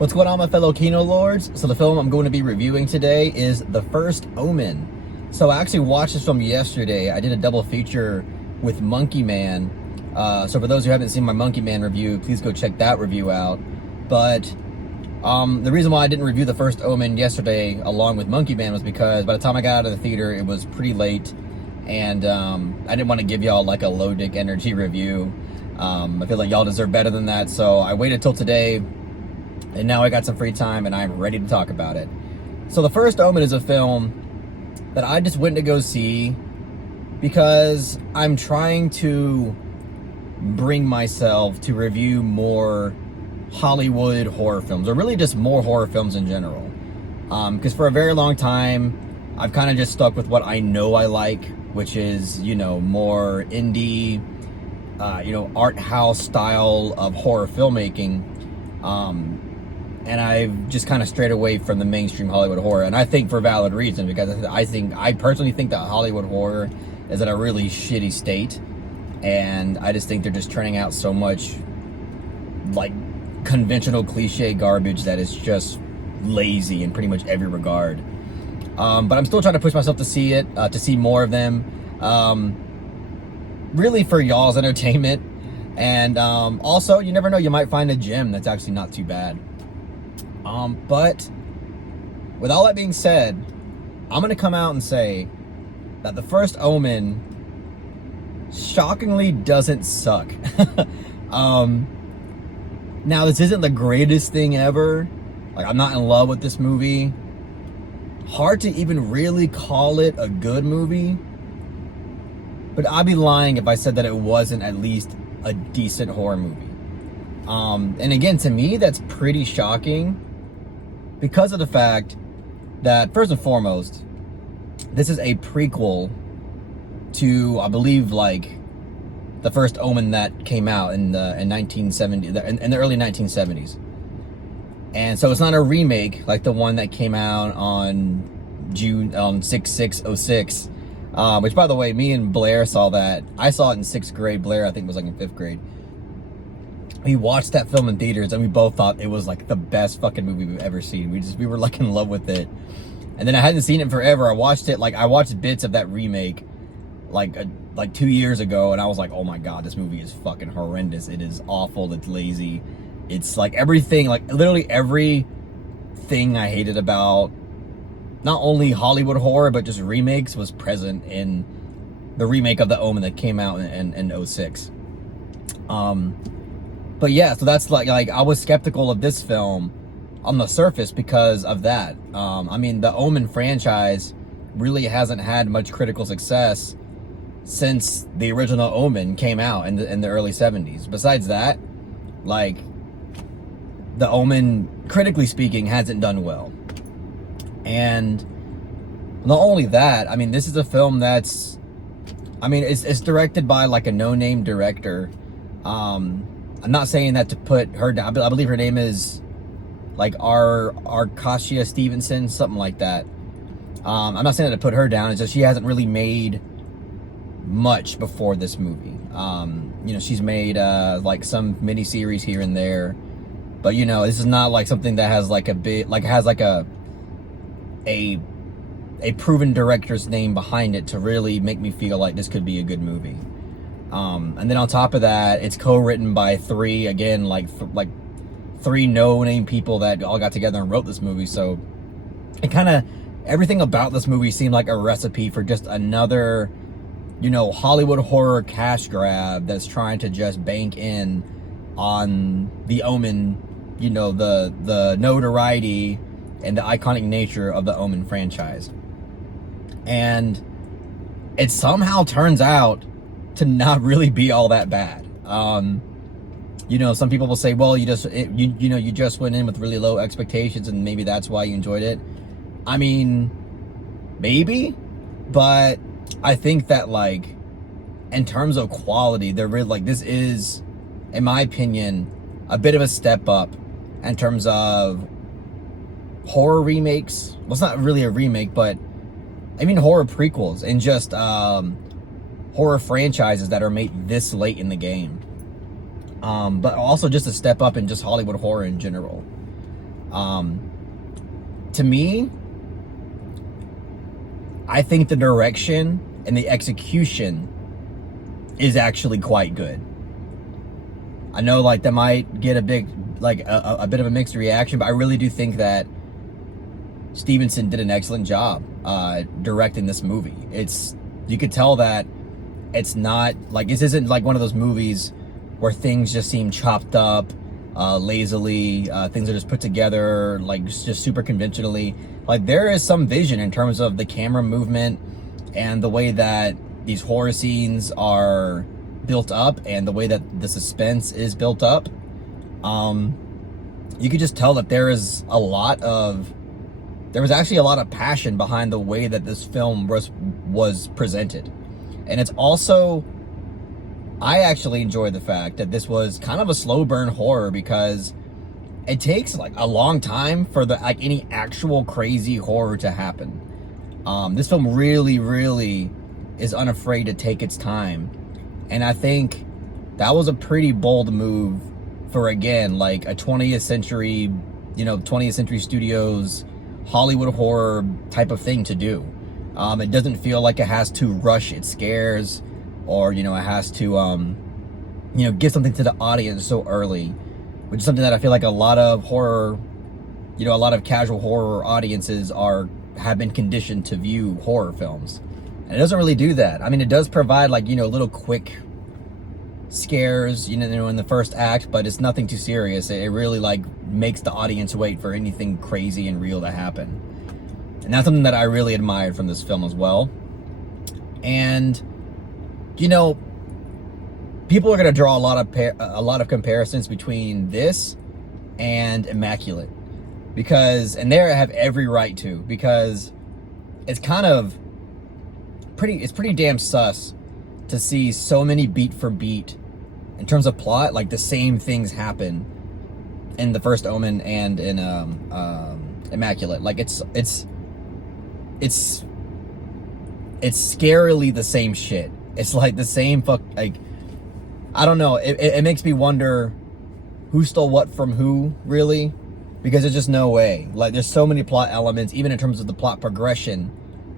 What's going on, my fellow Kino Lords? So the film I'm going to be reviewing today is The First Omen. So I actually watched this film yesterday. I did a double feature with Monkey Man. So for those who haven't seen my Monkey Man review, please go check that review out. But the reason why I didn't review The First Omen yesterday along with Monkey Man was because by the time I got out of the theater, it was pretty late. And I didn't want to give y'all like a low dick energy review. I feel like y'all deserve better than that. So I waited till today. And now I got some free time and I'm ready to talk about it. So The First Omen is a film that I just went to go see because I'm trying to bring myself to review more Hollywood horror films, or really just more horror films in general. Because for a very long time, I've kind of just stuck with what I know I like, which is, you know, more indie, art house style of horror filmmaking. And I've just kind of strayed away from the mainstream Hollywood horror, and I think for valid reason, because I personally think that Hollywood horror is in a really shitty state, and I just think they're just turning out so much like conventional cliche garbage that is just lazy in pretty much every regard. But I'm still trying to push myself to see it, to see more of them, really for y'all's entertainment, and also, you never know, you might find a gem that's actually not too bad. But with all that being said, I'm going to come out and say that The First Omen shockingly doesn't suck. Now, this isn't the greatest thing ever. Like, I'm not in love with this movie. Hard to even really call it a good movie. But I'd be lying if I said that it wasn't at least a decent horror movie. And again, to me, that's pretty shocking, because of the fact that, first and foremost, this is a prequel to, I believe, like, the first Omen that came out in the early 1970s. And so it's not a remake like the one that came out on June 6/6/06. Which, by the way, me and Blair saw that. I saw it in 6th grade. Blair, I think, was like in 5th grade. We watched that film in theaters and we both thought it was like the best fucking movie we've ever seen. We were like in love with it. And then I hadn't seen it forever. I watched bits of that remake like 2 years ago, and I was like, oh my god, this movie is fucking horrendous. It is awful. It's lazy. It's like everything, like literally everything I hated about not only Hollywood horror but just remakes was present in the remake of The Omen that came out in 06. But yeah, so that's like I was skeptical of this film on the surface because of that. I mean, the Omen franchise really hasn't had much critical success since the original Omen came out in the early 70s. Besides that, like, the Omen, critically speaking, hasn't done well. And not only that, I mean, this is a film that's, I mean, it's directed by like a no-name director. I'm not saying that to put her down. I believe her name is like Arkacia Stevenson, something like that. I'm not saying that to put her down. It's just she hasn't really made much before this movie. She's made like some mini series here and there, but this is not like something that has like a proven director's name behind it to really make me feel like this could be a good movie. And then on top of that, it's co-written by three no-name people that all got together and wrote this movie. So it kind of, everything about this movie seemed like a recipe for just another, Hollywood horror cash grab that's trying to just bank in on the Omen, the notoriety and the iconic nature of the Omen franchise. And it somehow turns out to not really be all that bad. Some people will say, well, you just went in with really low expectations and maybe that's why you enjoyed it. I mean, maybe, but I think that, like, in terms of quality, they're really, like, this is, in my opinion, a bit of a step up in terms of horror remakes. Well, it's not really a remake, but I mean horror prequels and just horror franchises that are made this late in the game. But also just a step up in just Hollywood horror in general. To me, I think the direction and the execution is actually quite good. I know like that might get a big, like a bit of a mixed reaction, but I really do think that Stevenson did an excellent job directing this movie. You could tell that it's not like, this isn't like one of those movies where things just seem chopped up lazily, things are just put together like just super conventionally. Like there is some vision in terms of the camera movement and the way that these horror scenes are built up and the way that the suspense is built up. You could just tell that there was actually a lot of passion behind the way that this film was presented. And it's also, I actually enjoyed the fact that this was kind of a slow burn horror, because it takes like a long time for any actual crazy horror to happen. This film really is unafraid to take its time. And I think that was a pretty bold move for, again, like a 20th century studios, Hollywood horror type of thing to do. It doesn't feel like it has to rush its scares, or, it has to, give something to the audience so early, which is something that I feel like a lot of horror, a lot of casual horror audiences have been conditioned to view horror films. And it doesn't really do that. I mean, it does provide like, little quick scares, in the first act, but it's nothing too serious. It really like makes the audience wait for anything crazy and real to happen. And that's something that I really admired from this film as well. And, people are going to draw a lot of comparisons between this and Immaculate, and they have every right to, because it's kind of pretty damn sus to see so many beat for beat in terms of plot, like the same things happen in the first Omen and in Immaculate. Like it's scarily the same shit. It's like the same I don't know. It makes me wonder who stole what from who, really, because there's just no way. Like there's so many plot elements, even in terms of the plot progression,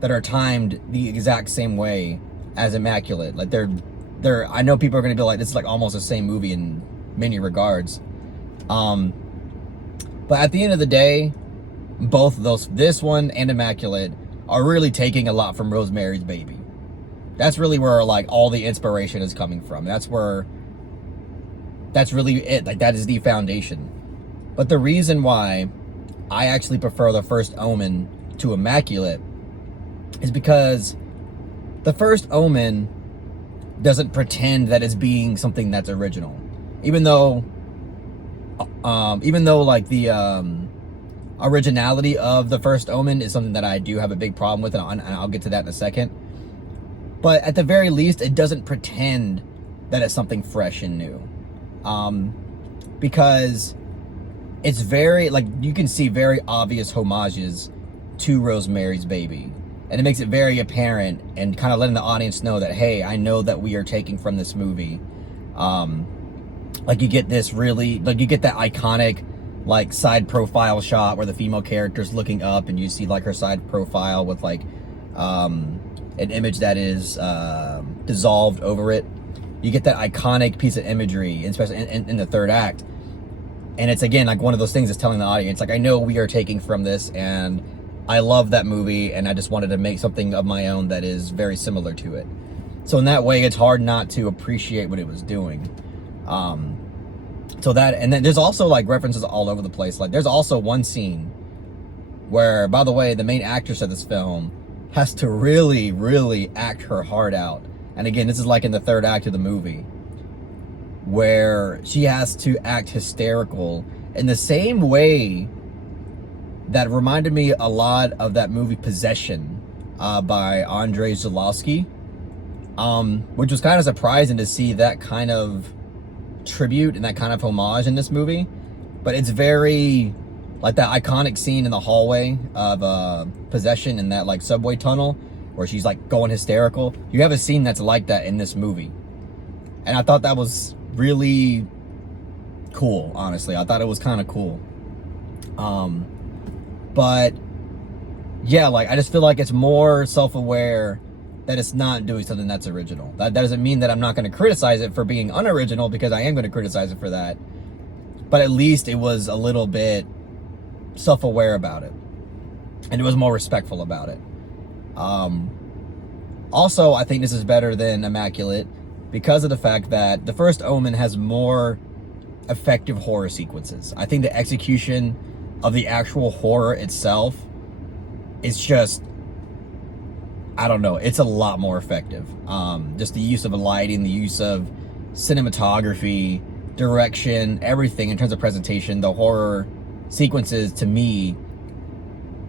that are timed the exact same way as Immaculate. Like I know people are going to be like, this is like almost the same movie in many regards. But at the end of the day, both of those, this one and Immaculate, are really taking a lot from Rosemary's Baby. That's really where like all the inspiration is coming from. That's really it. Like that is the foundation. But the reason why I actually prefer the first Omen to Immaculate is because the first Omen doesn't pretend that it's being something that's original. Even though like the originality of the first Omen is something that I do have a big problem with, and I'll get to that in a second. But at the very least, it doesn't pretend that it's something fresh and new. Because it's very, like, you can see very obvious homages to Rosemary's Baby. And it makes it very apparent and kind of letting the audience know that, hey, I know that we are taking from this movie. Like you get this really, like you get that iconic, like, side profile shot where the female character's looking up and you see like her side profile with like an image that is dissolved over it. You get that iconic piece of imagery, especially in the third act. And it's, again, like one of those things that's telling the audience, like, I know we are taking from this, and I love that movie, and I just wanted to make something of my own that is very similar to it. So in that way, it's hard not to appreciate what it was doing. So that, and then there's also like references all over the place. Like there's also one scene where, by the way, the main actress of this film has to really act her heart out. And again, this is like in the third act of the movie, where she has to act hysterical in the same way that reminded me a lot of that movie Possession by Andrei Zulawski, which was kind of surprising to see that kind of tribute and that kind of homage in this movie. But it's very like that iconic scene in the hallway of Possession in that like subway tunnel where she's like going hysterical. You have a scene that's like that in this movie, and I thought that was really cool. Honestly, I thought it was kind of cool. But yeah, like, I just feel like it's more self-aware that it's not doing something that's original. That doesn't mean that I'm not going to criticize it for being unoriginal, because I am going to criticize it for that. But at least it was a little bit self-aware about it. And it was more respectful about it. Also, I think this is better than Immaculate because of the fact that the first Omen has more effective horror sequences. I think the execution of the actual horror itself is just, I don't know, it's a lot more effective. Just the use of lighting, the use of cinematography, direction, everything in terms of presentation, the horror sequences to me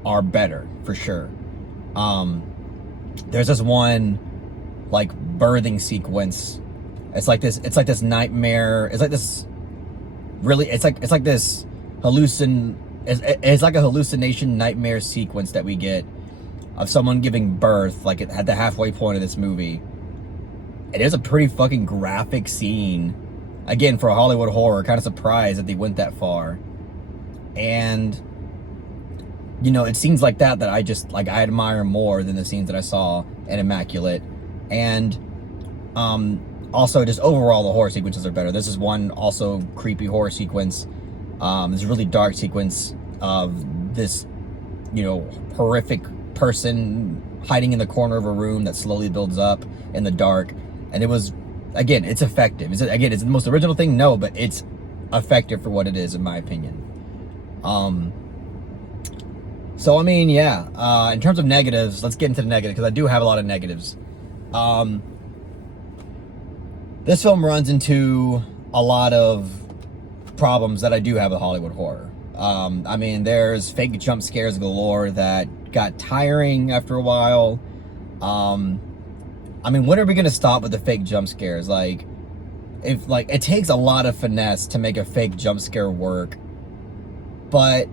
are better for sure. There's this one like birthing sequence. It's like this nightmare. It's like this really, it's like this it's like a hallucination nightmare sequence that we get of someone giving birth, like at the halfway point of this movie. It is a pretty fucking graphic scene. Again, for a Hollywood horror, kind of surprised that they went that far. And, you know, it's scenes like that I just, like, I admire more than the scenes that I saw in Immaculate. And, also, just overall, the horror sequences are better. This is one also creepy horror sequence. This really dark sequence of this, you know, horrific person hiding in the corner of a room that slowly builds up in the dark. And it was, again, it's effective. Is it the most original thing? No, but it's effective for what it is, in my opinion. So, I mean, yeah, in terms of negatives, let's get into the negatives, because I do have a lot of negatives. This film runs into a lot of problems that I do have with Hollywood horror. I mean, there's fake jump scares galore that got tiring after a while. I mean, when are we going to stop with the fake jump scares? Like, it takes a lot of finesse to make a fake jump scare work. But,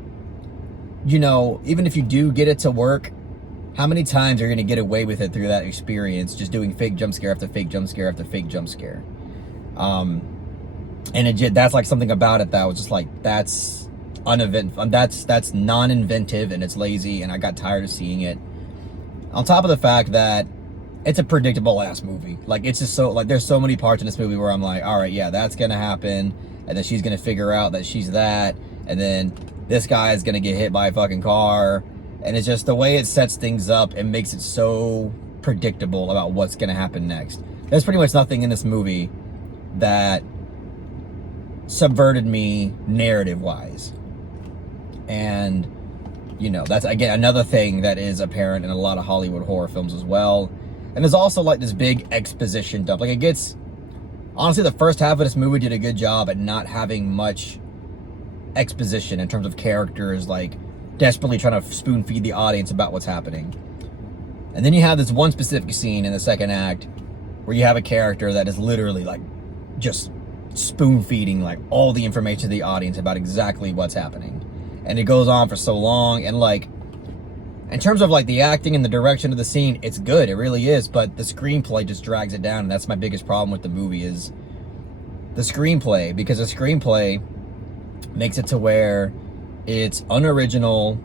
you know, even if you do get it to work, how many times are you going to get away with it through that experience, just doing fake jump scare after fake jump scare after fake jump scare? And that's like something about it that was just like, that's uneventful. That's non-inventive, and it's lazy, and I got tired of seeing it. On top of the fact that it's a predictable ass movie. Like, it's just so, like, there's so many parts in this movie where I'm like, all right, yeah, that's gonna happen, and then she's gonna figure out that she's that, and then this guy is gonna get hit by a fucking car, and it's just the way it sets things up and makes it so predictable about what's gonna happen next. There's pretty much nothing in this movie that subverted me narrative-wise. And, you know, that's, again, another thing that is apparent in a lot of Hollywood horror films as well. And there's also, like, this big exposition dump. Like, it gets... Honestly, the first half of this movie did a good job at not having much exposition in terms of characters, like, desperately trying to spoon-feed the audience about what's happening. And then you have this one specific scene in the second act where you have a character that is literally, like, just spoon-feeding, like, all the information to the audience about exactly what's happening. And it goes on for so long, and, like, in terms of, like, the acting and the direction of the scene, it's good, it really is, but the screenplay just drags it down, and that's my bigged problem with the movie, is the screenplay, because the screenplay makes it to where it's unoriginal,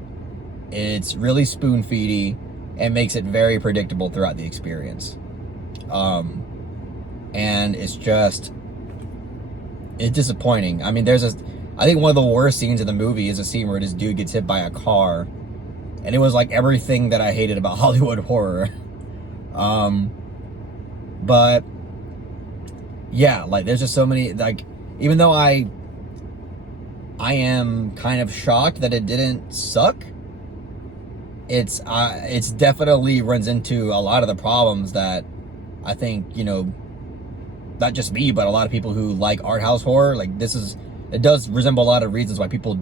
it's really spoon-feedy, and makes it very predictable throughout the experience. And it's disappointing. I mean, I think one of the worst scenes in the movie is a scene where this dude gets hit by a car, and it was like everything that I hated about Hollywood horror. But yeah, like, there's just so many, like, even though I am kind of shocked that it didn't suck, it's definitely runs into a lot of the problems that I think, you know, not just me, but a lot of people who like art house horror, like, it does resemble a lot of reasons why people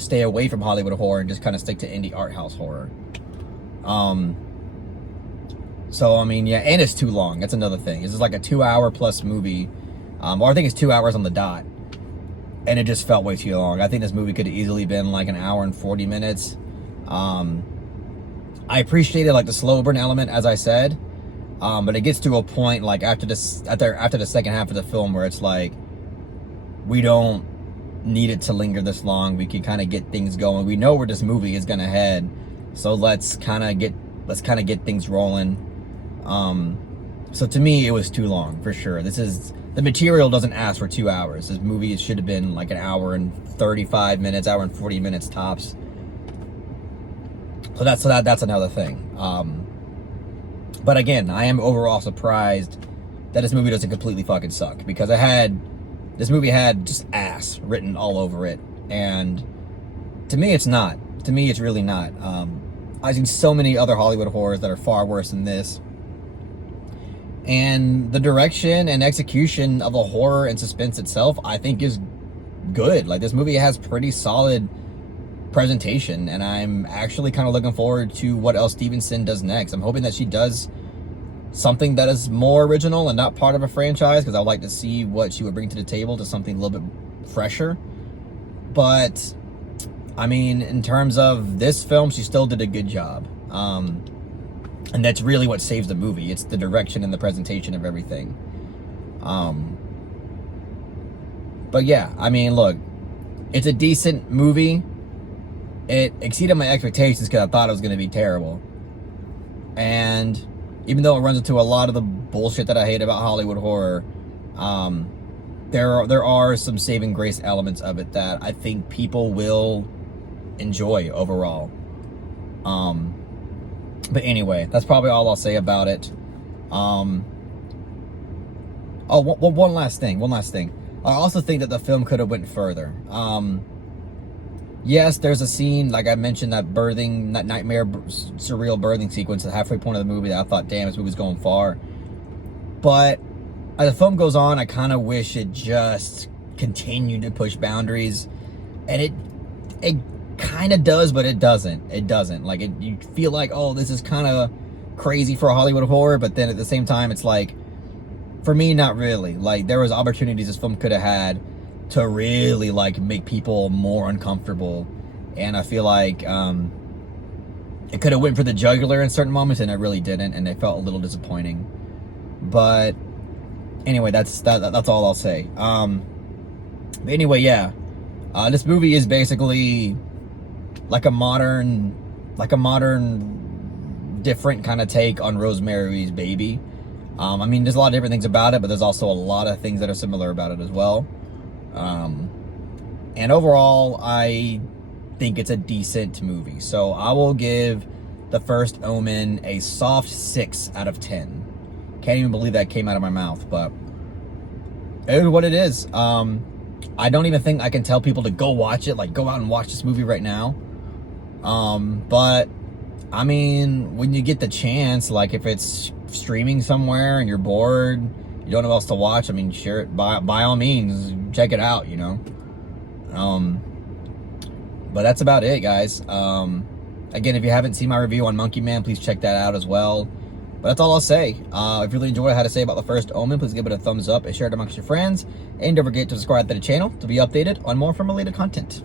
stay away from Hollywood horror and just kind of stick to indie art house horror. So, I mean, yeah, and it's too long. That's another thing. This is like a 2-hour plus movie, or I think it's 2 hours on the dot, and it just felt way too long. I think this movie could have easily been like an hour and 40 minutes. I appreciated, like, the slow burn element, as I said, but it gets to a point, like, after the second half of the film where it's like, we don't need it to linger this long. We can kind of get things going. We know where this movie is gonna head, so let's kind of get things rolling. So to me, it was too long for sure. The material doesn't ask for 2 hours. This movie should have been like an hour and 35 minutes, hour and 40 minutes tops. So that's another thing. But again, I am overall surprised that this movie doesn't completely fucking suck, because this movie had just ass written all over it, and to me it's not. To me it's really not. I've seen so many other Hollywood horrors that are far worse than this, and the direction and execution of the horror and suspense itself, I think, is good. Like, this movie has pretty solid presentation, and I'm actually kind of looking forward to what else Stevenson does next. I'm hoping that she does something that is more original and not part of a franchise, because I would like to see what she would bring to the table, to something a little bit fresher. But I mean, in terms of this film, she still did a good job, and that's really what saves the movie. It's the direction and the presentation of everything. But yeah, I mean, look, it's a decent movie. It exceeded my expectations because I thought it was going to be terrible. And even though it runs into a lot of the bullshit that I hate about Hollywood horror, there are some saving grace elements of it that I think people will enjoy overall. But anyway, that's probably all I'll say about it. One last thing. I also think that the film could have went further. Yes, there's a scene, like I mentioned, that nightmare, surreal birthing sequence at the halfway point of the movie that I thought, damn, this movie's going far. But as the film goes on, I kind of wish it just continued to push boundaries. And it kind of does, but it doesn't. Like, you feel like, oh, this is kind of crazy for a Hollywood horror, but then at the same time, it's like, for me, not really. Like, there was opportunities this film could have had to really, like, make people more uncomfortable, and I feel like it could have went for the jugular in certain moments, and it really didn't, and it felt a little disappointing. But anyway, that's all I'll say. But anyway, yeah, this movie is basically like a modern, different kind of take on Rosemary's Baby. I mean, there's a lot of different things about it, but there's also a lot of things that are similar about it as well. And overall, I think it's a decent movie. So I will give the first Omen a soft 6 out of 10. Can't even believe that came out of my mouth, but it is what it is. I don't even think I can tell people to go watch it, like, go out and watch this movie right now. But I mean, when you get the chance, like, if it's streaming somewhere and you're bored, you don't know what else to watch, I mean, sure, by all means, check it out, you know. But that's about it, guys. Again, if you haven't seen my review on Monkey Man, please check that out as well. But that's all I'll say. If you really enjoyed what I had to say about the first Omen, please give it a thumbs up and share it amongst your friends. And don't forget to subscribe to the channel to be updated on more film-related content.